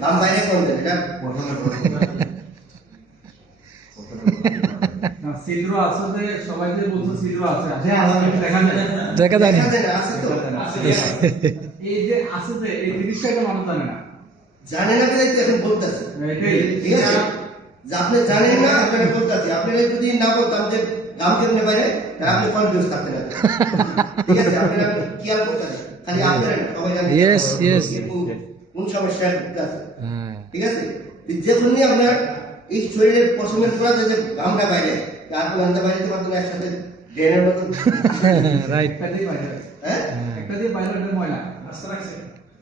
দাম বাইরে কোন দেন এটা না সিলরো আছে যে সবাই যে বলছে সিলরো আছে দেখা যায় না। আছে তো এই যে আছে যে এই জিনিসটা তো মানুষ জানে না। জানেন না বলে তো এখন বলতেছে এটাই ঠিক আছে যে আপনি জানেন না আপনারা বলতেছে আপনারা যদি না বলতাম যে দাম কেমনে বাইরে তাহলে আপনি কনফিউজ থাকতেন না ঠিক আছে আপনারা কি আর করতেন খালি আপনারা না, সবাই জানেন Yes, yes. কোন সমস্যা আছে হ্যাঁ ঠিক আছে যখনই আপনার এই শরীরের পশমের পুরা যে ঘামটা বাইরে আর কোন আনতে বাইরে তো পারতেন একসাথে ড্রেনের মতো রাইট। একটা দিয়ে বাইরে হ্যাঁ একটা দিয়ে বাইরে এটা ময়লা রাস্তা রাখছে।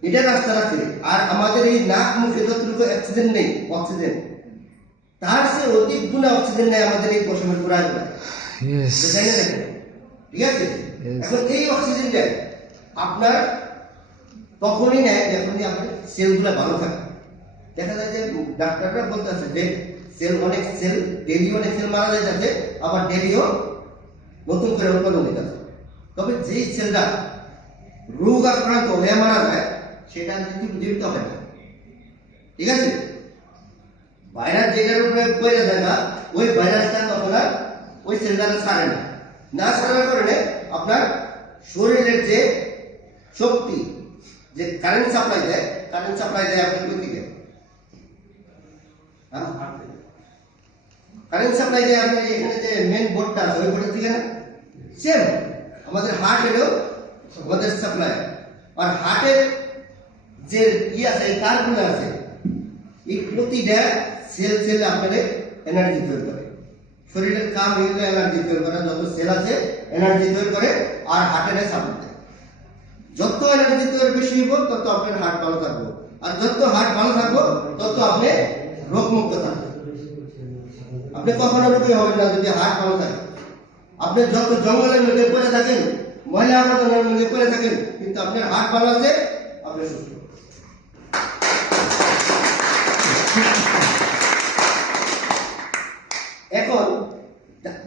এটা রাস্তা রাখছে আর আমাদের এই নাক মুখে যতটুকু অক্সিজেন নেই অক্সিজেন তার চেয়ে অধিক গুণে অক্সিজেন নেই আমাদের এই পশমের পুরা ইয়েস। ঠিক আছে Yes. এখন এই অক্সিজেনটা আপনার তখনই নেয় যখনই আপনার সেলগুলো ভালো থাকে দেখা যায় যে ডাক্তাররা বলতেছে যে সেল অনেক সেল ডেলি অনেক সেল মারা যাচ্ছে আবার ডেলিও নতুন করে উৎপাদন দিতেছে তবে যেই সেলটা রোগ আক্রান্ত হয়ে মারা যায় সেটা জীবিত হয় না ঠিক আছে ভাইরাস যেটার উপরে পড়ে যায় না ওই ভাইরাসটা তখন আর ওই সেলটাকে ছাড়ে না না ছাড়ার কারণে আপনার শরীরের যে শক্তি যে কারেন্ট সাপ্লাই দেয় আপনার কোন দিকে কারেন্ট সাপ্লাই দেয় আপনার এখানে যে মেন বোর্ডটা আছে ওই বোর্ডের দিকে না সেম আমাদের হার্ট হলো আমাদের সাপ্লাই আর হার্টের যে কি আছে তারগুলো আছে এই প্রতিটা সেল আপনাদের এনার্জি তৈরি করে শরীরের কাম হইলে এনার্জি তৈরি করে যত সেল আছে এনার্জি তৈরি করে আর হার্টের সাপোর্ট দেয় যত এনার্জি তৈরি বেশি হইব তত আপনার হার্ট ভালো থাকবে আর যত হার্ট ভালো থাকবে তত আপনি রোগমুক্ত থাকবেন আপনি কখনো রোগী হবেন না যদি হার্ট ভালো থাকে আপনি যত জঙ্গলের মধ্যে পড়ে থাকেন ময়লা আবর্জনার মধ্যে পড়ে থাকেন কিন্তু আপনার হার্ট ভালো আছে আপনি সুস্থ এখন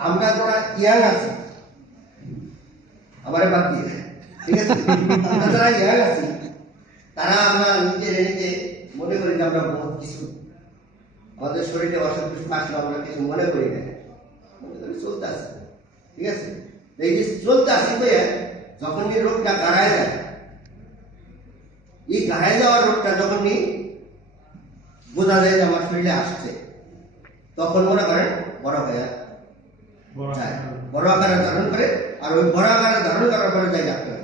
আমরা যারা ইয়াং আছি আমার বাদ দিয়ে ঠিক আছে আমরা যারা ইয়াং আছি তারা আমরা নিজে মনে করি যে আমরা বহুত কিছু আমাদের শরীরে অসুখ বিসুখ আসলে আমরা কিছু মনে করি না মনে করি চলতে আছে ঠিক আছে এই যে চলতে আসি তো যখন এই রোগটা গাড়ায় যায় এই গাড়ায় যাওয়ার রোগটা যখনই বোঝা যায় যে আমার শরীরে আসছে তখন মনে করেন বড় হয়ে বড় আকারে ধারণ করে আর ওই বড় আকারে ধারণ করার পরে যাই ডাক্তার